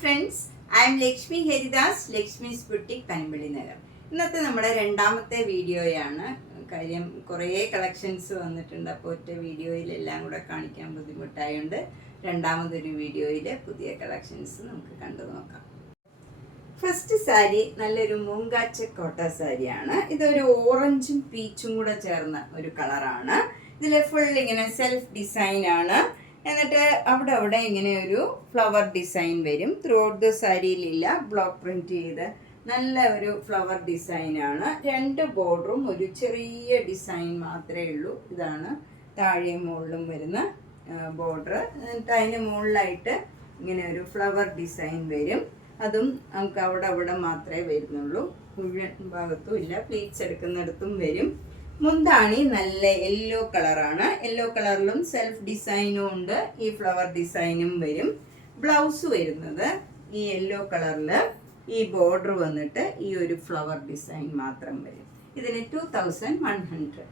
Friends, I M Lakshmi Haridas, Lakshmi's boutique, Panampilly Nagar. ഇന്നത്തെ നമ്മുടെ രണ്ടാമത്തെ വീഡിയോയാണ്. കാര്യം കുറേ കളക്ഷൻസ് വന്നിട്ടുണ്ട്. അപ്പോൾ ഒറ്റ വീഡിയോയിൽ എല്ലാം കൂടെ കാണിക്കാൻ ബുദ്ധിമുട്ടായതുകൊണ്ട് രണ്ടാമതൊരു വീഡിയോയിൽ പുതിയ കളക്ഷൻസ് നമുക്ക് കണ്ടു നോക്കാം. ഫസ്റ്റ് സാരി നല്ലൊരു മൂങ്കാച്ച കോട്ട സാരിയാണ്. ഇതൊരു ഓറഞ്ചും പീച്ചും കൂടെ ചേർന്ന ഒരു കളറാണ്. ഇതിൽ ഫുൾ ഇങ്ങനെ സെൽഫ് ഡിസൈൻ ആണ്. എന്നിട്ട് അവിടെ ഇങ്ങനെ ഒരു ഫ്ലവർ ഡിസൈൻ വരും. ത്രൂ ഔട്ട് ദ സാരിയിലില്ല, ബ്ലോക്ക് പ്രിന്റ് ചെയ്ത് നല്ല ഒരു ഫ്ലവർ ഡിസൈനാണ്. രണ്ട് ബോർഡറും ഒരു ചെറിയ ഡിസൈൻ മാത്രമേ ഉള്ളൂ. ഇതാണ് താഴെയും മുകളിലും വരുന്ന ബോർഡർ. എന്നിട്ട് അതിന് മുകളിലായിട്ട് ഇങ്ങനെ ഒരു ഫ്ലവർ ഡിസൈൻ വരും. അതും നമുക്ക് അവിടെ മാത്രമേ വരുന്നുള്ളൂ, മുഴുവൻ ഭാഗത്തും ഇല്ല. പ്ലീറ്റ്സ് എടുക്കുന്നിടത്തും വരും. മുന്താണി നല്ല യെല്ലോ കളറാണ്. യെല്ലോ കളറിലും സെൽഫ് ഡിസൈനും ഉണ്ട്, ഈ ഫ്ലവർ ഡിസൈനും വരും. ബ്ലൗസ് വരുന്നത് ഈ യെല്ലോ കളറിൽ ഈ ബോർഡർ വന്നിട്ട് ഈ ഒരു ഫ്ലവർ ഡിസൈൻ മാത്രം വരും. ഇതിന് 2100.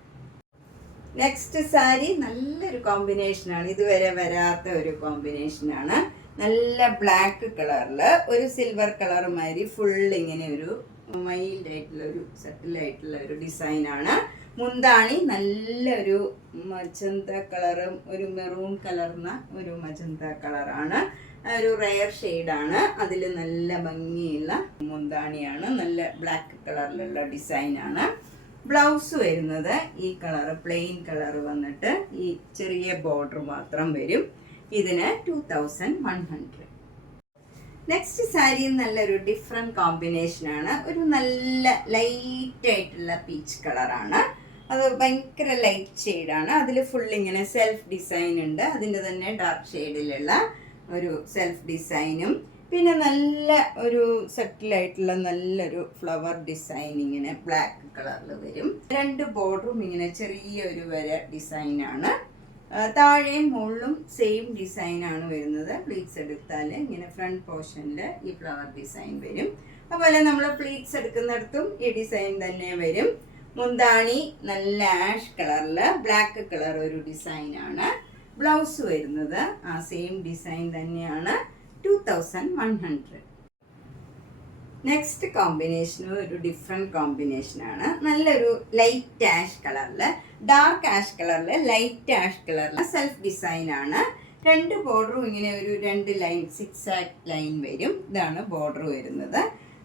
നെക്സ്റ്റ് സാരി നല്ലൊരു കോമ്പിനേഷനാണ്, ഇതുവരെ വരാത്ത ഒരു കോമ്പിനേഷനാണ്. നല്ല ബ്ലാക്ക് കളറിൽ ഒരു സിൽവർ കളർ മാതിരി ഫുൾ ഇങ്ങനെ ഒരു മൈൽഡ് ആയിട്ടുള്ള ഒരു സെറ്റിലായിട്ടുള്ള ഒരു ഡിസൈനാണ്. മുന്താണി നല്ലൊരു മജന്ത കളറും ഒരു മെറൂൺ കലർന്ന ഒരു മജന്ത കളറാണ്. ഒരു റെയർ ഷെയ്ഡാണ്. അതിൽ നല്ല ഭംഗിയുള്ള മുന്താണിയാണ്. നല്ല ബ്ലാക്ക് കളറിലുള്ള ഡിസൈനാണ്. ബ്ലൗസ് വരുന്നത് ഈ കളർ പ്ലെയിൻ കളർ വന്നിട്ട് ഈ ചെറിയ ബോർഡർ മാത്രം വരും. ഇതിന് 2100. നെക്സ്റ്റ് സാരി നല്ലൊരു ഡിഫറെൻറ്റ് കോമ്പിനേഷനാണ്. ഒരു നല്ല ലൈറ്റ് ആയിട്ടുള്ള പീച്ച് കളറാണ്. അത് ഭയങ്കര ലൈറ്റ് ഷെയ്ഡാണ്. അതിൽ ഫുൾ ഇങ്ങനെ സെൽഫ് ഡിസൈൻ ഉണ്ട്. അതിൻ്റെ തന്നെ ഡാർക്ക് ഷെയ്ഡിലുള്ള ഒരു സെൽഫ് ഡിസൈനും പിന്നെ നല്ല ഒരു സെറ്റിലായിട്ടുള്ള നല്ലൊരു ഫ്ലവർ ഡിസൈൻ ഇങ്ങനെ ബ്ലാക്ക് കളറിൽ വരും. രണ്ട് ബോർഡറും ഇങ്ങനെ ചെറിയൊരു വര ഡിസൈനാണ്. താഴെയും മുകളിലും സെയിം ഡിസൈനാണ് വരുന്നത്. പ്ലീറ്റ്സ് എടുത്താൽ ഇങ്ങനെ ഫ്രണ്ട് പോർഷനിൽ ഈ ഫ്ലവർ ഡിസൈൻ വരും. അതുപോലെ നമ്മൾ പ്ലീറ്റ്സ് എടുക്കുന്നിടത്തും ഈ ഡിസൈൻ തന്നെ വരും. മുന്താണി നല്ല ആഷ് കളറിൽ ബ്ലാക്ക് കളർ ഒരു ഡിസൈനാണ്. ബ്ലൗസ് വരുന്നത് ആ സെയിം ഡിസൈൻ തന്നെയാണ്. 2100. നെക്സ്റ്റ് കോമ്പിനേഷനും ഒരു ഡിഫറെൻറ്റ് കോമ്പിനേഷനാണ്. നല്ലൊരു ലൈറ്റ് ആഷ് കളറിൽ ഡാർക്ക് ആഷ് കളറിൽ ലൈറ്റ് ആഷ് കളറിൽ സെൽഫ് ഡിസൈനാണ്. രണ്ട് ബോർഡറും ഇങ്ങനെ ഒരു രണ്ട് ലൈൻ സിക്സാക് ലൈൻ വരും. ഇതാണ് ബോർഡർ വരുന്നത്.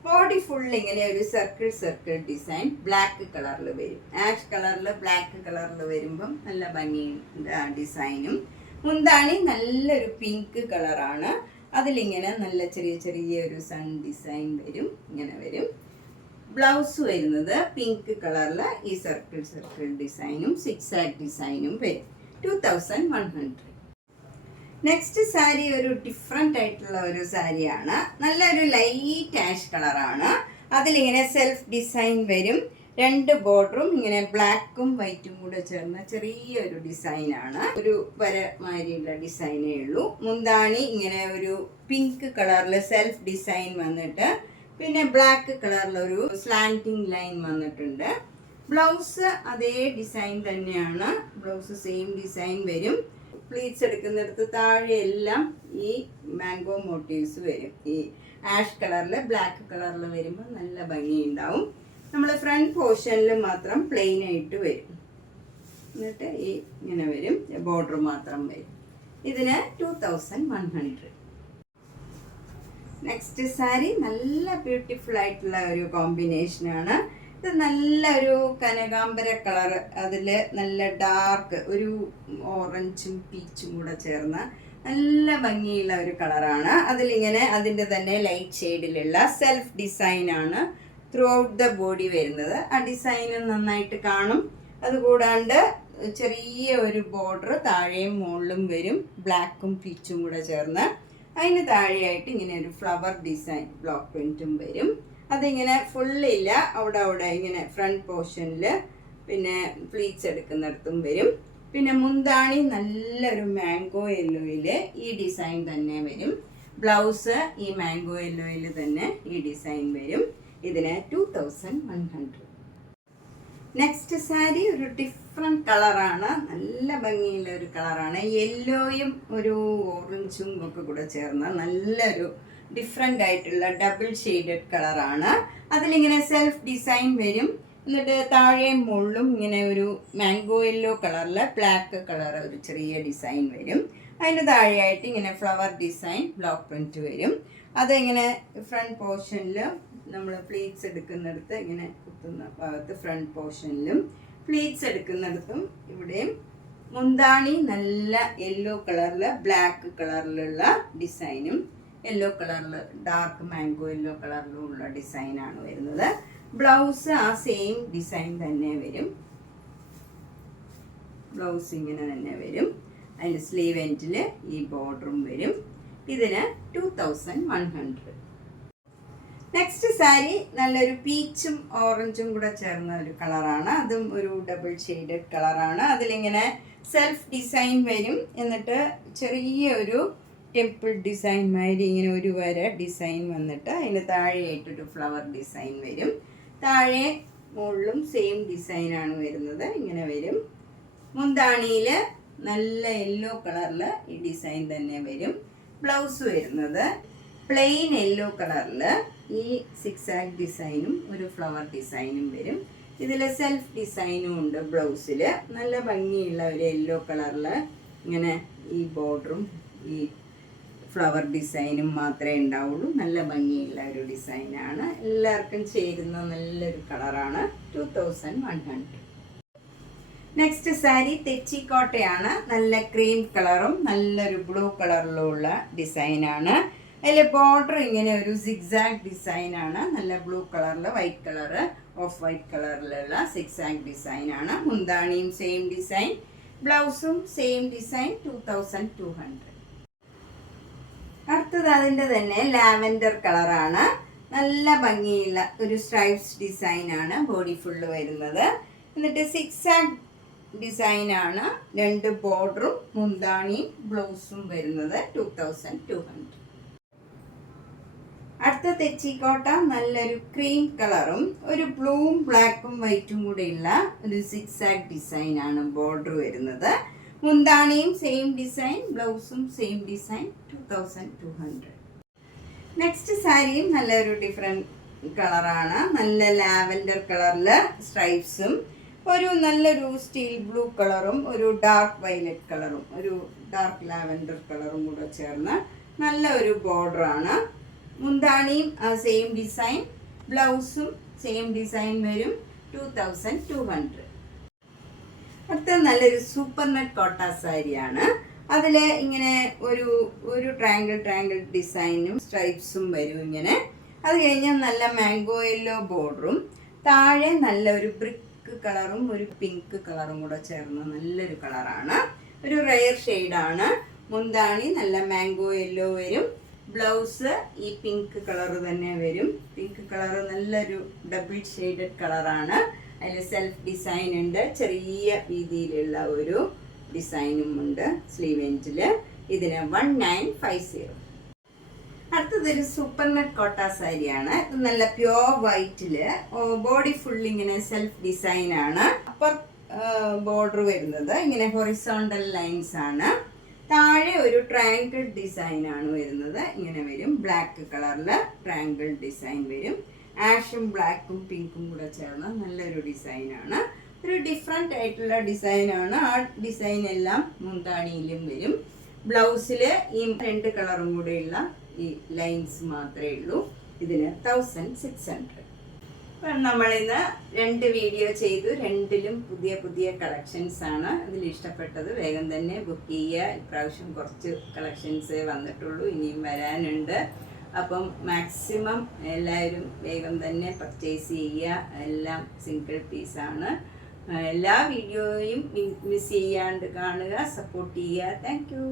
ബോഡി ഫുൾ ഇങ്ങനെ ഒരു സർക്കിൾ ഡിസൈൻ ബ്ലാക്ക് കളറിൽ വരും. ആഷ് കളറിൽ ബ്ലാക്ക് കളറിൽ വരുമ്പം നല്ല ഭംഗിയുണ്ട് ആ ഡിസൈനും. മുന്താണി നല്ലൊരു പിങ്ക് കളറാണ്. അതിലിങ്ങനെ നല്ല ചെറിയ ഒരു സൺ ഡിസൈൻ വരും, ഇങ്ങനെ വരും. ബ്ലൗസ് വരുന്നത് പിങ്ക് കളറിൽ ഈ സർക്കിൾ ഡിസൈനും സിക്സാക് ഡിസൈനും വരും. 2100. നെക്സ്റ്റ് സാരി ഒരു ഡിഫറെൻ്റ് ആയിട്ടുള്ള ഒരു സാരിയാണ്. നല്ലൊരു ലൈറ്റ് ആഷ് കളറാണ്. അതിലിങ്ങനെ സെൽഫ് ഡിസൈൻ വരും. രണ്ട് ബോർഡറും ഇങ്ങനെ ബ്ലാക്കും വൈറ്റും കൂടെ ചേർന്ന ചെറിയൊരു ഡിസൈനാണ്. ഒരു വര മാതിരിയുള്ള ഡിസൈനേ ഉള്ളൂ. മുന്താണി ഇങ്ങനെ ഒരു പിങ്ക് കളറിൽ സെൽഫ് ഡിസൈൻ വന്നിട്ട് പിന്നെ ബ്ലാക്ക് കളറിലൊരു സ്ലാൻറ്റിങ് ലൈൻ വന്നിട്ടുണ്ട്. ബ്ലൗസ് അതേ ഡിസൈൻ തന്നെയാണ്. ബ്ലൗസ് സെയിം ഡിസൈൻ വരും. പ്ലീറ്റ്സ് എടുക്കുന്നിടത്ത് താഴെയെല്ലാം ഈ മാംഗോ മോട്ടീവ്സ് വരും. ഈ ആഷ് കളറിൽ ബ്ലാക്ക് കളറിൽ വരുമ്പോൾ നല്ല ഭംഗിയുണ്ടാവും. നമ്മൾ ഫ്രണ്ട് പോർഷനിൽ മാത്രം പ്ലെയിൻ ആയിട്ട് വരും. എന്നിട്ട് ഈ ഇങ്ങനെ വരും, ബോർഡർ മാത്രം വരും. ഇതിന് 2100. നെക്സ്റ്റ് സാരി നല്ല ബ്യൂട്ടിഫുൾ ആയിട്ടുള്ള ഒരു കോമ്പിനേഷനാണ്. ഇത് നല്ലൊരു കനകാംബര കളർ, അതിൽ നല്ല ഡാർക്ക് ഒരു ഓറഞ്ചും പീച്ചും കൂടെ ചേർന്ന നല്ല ഭംഗിയുള്ള ഒരു കളറാണ്. അതിലിങ്ങനെ അതിൻ്റെ തന്നെ ലൈറ്റ് ഷെയ്ഡിലുള്ള സെൽഫ് ഡിസൈനാണ് ത്രൂ ഔട്ട് ദ ബോഡി വരുന്നത്. ആ ഡിസൈന് നന്നായിട്ട് കാണും. അതുകൂടാണ്ട് ചെറിയ ഒരു ബോർഡർ താഴെയും മുകളിലും വരും, ബ്ലാക്കും പീച്ചും കൂടെ ചേർന്ന്. അതിന് താഴെയായിട്ട് ഇങ്ങനെ ഒരു ഫ്ലവർ ഡിസൈൻ ബ്ലോക്ക് പ്രിൻറ്റും വരും. അതിങ്ങനെ ഫുള്ളില്ല, അവിടെ ഇങ്ങനെ ഫ്രണ്ട് പോർഷനിൽ പിന്നെ പ്ലീറ്റ്സ് എടുക്കുന്നിടത്തും വരും. പിന്നെ മുന്താണി നല്ലൊരു മാംഗോ യെല്ലോയിൽ ഈ ഡിസൈൻ തന്നെ വരും. ബ്ലൗസ് ഈ മാംഗോ യെല്ലോയിൽ തന്നെ ഈ ഡിസൈൻ വരും. ഇതിന് 2100. നെക്സ്റ്റ് സാരി ഒരു ഡിഫറെൻറ്റ് കളറാണ്. നല്ല ഭംഗിയുള്ള ഒരു കളറാണ്. യെല്ലോയും ഒരു ഓറഞ്ചും ഒക്കെ കൂടെ ചേർന്ന നല്ലൊരു ഡിഫറെൻ്റ് ആയിട്ടുള്ള ഡബിൾ ഷെയ്ഡഡ് കളറാണ്. അതിലിങ്ങനെ സെൽഫ് ഡിസൈൻ വരും. എന്നിട്ട് താഴെയും മുകളിലും ഇങ്ങനെ ഒരു മാംഗോ യെല്ലോ കളറിൽ ബ്ലാക്ക് കളർ ഒരു ചെറിയ ഡിസൈൻ വരും. അതിന് താഴെയായിട്ട് ഇങ്ങനെ ഫ്ലവർ ഡിസൈൻ ബ്ലോക്ക് പ്രിൻറ്റ് വരും. അതിങ്ങനെ ഫ്രണ്ട് പോർഷനിൽ നമ്മൾ പ്ലീറ്റ്സ് എടുക്കുന്നിടത്ത് ഇങ്ങനെ കുത്തുന്ന ഭാഗത്ത് ഫ്രണ്ട് പോർഷനിലും പ്ലീറ്റ്സ് എടുക്കുന്നിടത്തും ഇവിടെയും മുന്താണി നല്ല യെല്ലോ കളറിൽ ബ്ലാക്ക് കളറിലുള്ള ഡിസൈനും യെല്ലോ കളറിൽ ഡാർക്ക് മാംഗോ യെല്ലോ കളറിലും ഉള്ള ഡിസൈനാണ് വരുന്നത്. ബ്ലൗസ് ആ സെയിം ഡിസൈൻ തന്നെ വരും. ബ്ലൗസ് ഇങ്ങനെ തന്നെ വരും. അതിൻ്റെ സ്ലീവ് എൻഡിൽ ഈ ബോർഡറും വരും. ഇതിന് 2100. നെക്സ്റ്റ് സാരി നല്ലൊരു പീച്ചും ഓറഞ്ചും കൂടെ ചേർന്ന ഒരു കളറാണ്. അതും ഒരു ഡബിൾ ഷെയ്ഡഡ് കളറാണ്. അതിലിങ്ങനെ സെൽഫ് ഡിസൈൻ വരും. എന്നിട്ട് ചെറിയൊരു ടെമ്പിൾ ഡിസൈൻ മാതിരി ഇങ്ങനെ ഒരു വര ഡിസൈൻ വന്നിട്ട് അതിന് താഴെയായിട്ടൊരു ഫ്ലവർ ഡിസൈൻ വരും. താഴെ മുകളിലും സെയിം ഡിസൈനാണ് വരുന്നത്. ഇങ്ങനെ വരും. മുന്താണിയിൽ നല്ല യെല്ലോ കളറിൽ ഈ ഡിസൈൻ തന്നെ വരും. ബ്ലൗസ് വരുന്നത് പ്ലെയിൻ യെല്ലോ കളറിൽ ഈ സിക്സാഗ് ഡിസൈനും ഒരു ഫ്ലവർ ഡിസൈനും വരും. ഇതിൽ സെൽഫ് ഡിസൈനും ഉണ്ട് ബ്ലൗസിൽ. നല്ല ഭംഗിയുള്ള ഒരു യെല്ലോ കളറിൽ ഇങ്ങനെ ഈ ബോർഡറും ഈ ഫ്ലവർ ഡിസൈനും മാത്രമേ ഉണ്ടാവുള്ളൂ. നല്ല ഭംഗിയുള്ള ഒരു ഡിസൈനാണ്. എല്ലാവർക്കും ചേരുന്ന നല്ലൊരു കളറാണ്. 2100. നെക്സ്റ്റ് സാരി തെച്ചിക്കോട്ടയാണ്. നല്ല ക്രീം കളറും നല്ലൊരു ബ്ലൂ കളറിലുള്ള ഡിസൈനാണ്. അതിൽ ബോർഡർ ഇങ്ങനെ ഒരു സിക്സാഗ് ഡിസൈനാണ്. നല്ല ബ്ലൂ കളറിൽ വൈറ്റ് കളറ് ഓഫ് വൈറ്റ് കളറിലുള്ള സിക്സാഗ് ഡിസൈനാണ്. മുന്താണിയും സെയിം ഡിസൈൻ, ബ്ലൗസും സെയിം ഡിസൈൻ. 2200. അടുത്തത് അതിൻ്റെ തന്നെ ലാവൻഡർ കളറാണ്. നല്ല ഭംഗിയുള്ള ഒരു സ്ട്രൈപ്സ് ഡിസൈനാണ് ബോഡി ഫുള്ള് വരുന്നത്. എന്നിട്ട് സിക്സാഗ് ഡിസൈനാണ്. 2 ബോർഡറും മുന്താണിയും ബ്ലൗസും വരുന്നത്. 2200. അടുത്ത തെച്ചിക്കോട്ട നല്ലൊരു ക്രീം കളറും ഒരു ബ്ലൂവും ബ്ലാക്കും വൈറ്റും കൂടെയുള്ള ഒരു സിക്സാഗ് ഡിസൈനാണ് ബോർഡർ വരുന്നത്. മുന്താണിയും സെയിം ഡിസൈൻ, ബ്ലൗസും സെയിം ഡിസൈൻ. 2200. നെക്സ്റ്റ് സാരിയും നല്ലൊരു ഡിഫറെൻറ്റ് കളറാണ്. നല്ല ലാവൻഡർ കളറിൽ സ്ട്രൈപ്സും ഒരു നല്ലൊരു സ്റ്റീൽ ബ്ലൂ കളറും ഒരു ഡാർക്ക് വയലറ്റ് കളറും ഒരു ഡാർക്ക് ലാവൻഡർ കളറും കൂടെ ചേർന്ന് നല്ല ഒരു ബോർഡറാണ്. മുന്താണിയും സെയിം ഡിസൈൻ, ബ്ലൗസും സെയിം ഡിസൈൻ വരും. 2200. അടുത്ത നല്ലൊരു സൂപ്പർ നെറ്റ് കോട്ട സാരിയാണ്. അതിൽ ഇങ്ങനെ ഒരു ട്രയാങ്കിൾ ഡിസൈനും സ്ട്രൈപ്സും വരും ഇങ്ങനെ. അത് കഴിഞ്ഞാൽ നല്ല മാംഗോ യെല്ലോ ബോർഡറും താഴെ നല്ലൊരു ബ്രിക്ക് കളറും ഒരു പിങ്ക് കളറും കൂടെ ചേർന്ന നല്ലൊരു കളറാണ്. ഒരു റെയർ ഷെയ്ഡാണ്. മുന്താണി നല്ല മാംഗോ യെല്ലോ വരും. ബ്ലൗസ് ഈ പിങ്ക് കളർ തന്നെ വരും. പിങ്ക് കളർ നല്ലൊരു ഡബിൾ ഷെയ്ഡഡ് കളറാണ്. അതിൽ സെൽഫ് ഡിസൈൻ ഉണ്ട്. ചെറിയ രീതിയിലുള്ള ഒരു ഡിസൈനും ഉണ്ട് സ്ലീവ് എൻഡിൽ. ഇതിന് 1950. അടുത്തതൊരു സൂപ്പർ നെറ്റ് കോട്ട സാരിയാണ്. ഇത് നല്ല പ്യോർ വൈറ്റിൽ ബോഡി ഫുൾ ഇങ്ങനെ സെൽഫ് ഡിസൈനാണ്. അപ്പർ ബോർഡർ വരുന്നത് ഇങ്ങനെ ഹൊറിസോണ്ടൽ ലൈൻസ് ആണ്. താഴെ ഒരു ട്രയാങ്കിൾ ഡിസൈനാണ് വരുന്നത്. ഇങ്ങനെ വരും. ബ്ലാക്ക് കളറിൽ ട്രയാങ്കിൾ ഡിസൈൻ വരും. ആഷും ബ്ലാക്കും പിങ്കും കൂടെ ചേർന്ന നല്ലൊരു ഡിസൈനാണ്. ഒരു ഡിഫറെൻ്റ് ആയിട്ടുള്ള ഡിസൈനാണ്. ആ ഡിസൈൻ എല്ലാം മുന്താണിയിലും വരും. ബ്ലൗസിൽ ഈ 2 കളറും കൂടെയുള്ള ഈ ലൈൻസ് മാത്രമേ ഉള്ളൂ. ഇതിന് 1600. നമ്മളിന്ന് 2 വീഡിയോ ചെയ്തു. 2ലും പുതിയ കളക്ഷൻസ് ആണ്. അതിൽ ഇഷ്ടപ്പെട്ടത് വേഗം തന്നെ ബുക്ക് ചെയ്യുക. ഇപ്രാവശ്യം കുറച്ച് കളക്ഷൻസേ വന്നിട്ടുള്ളൂ, ഇനിയും വരാനുണ്ട്. അപ്പം മാക്സിമം എല്ലാവരും വേഗം തന്നെ പർച്ചേസ് ചെയ്യുക. എല്ലാം സിംഗിൾ പീസാണ്. എല്ലാ വീഡിയോയും മിസ് ചെയ്യാണ്ട് കാണുക, സപ്പോർട്ട് ചെയ്യുക. Thank you.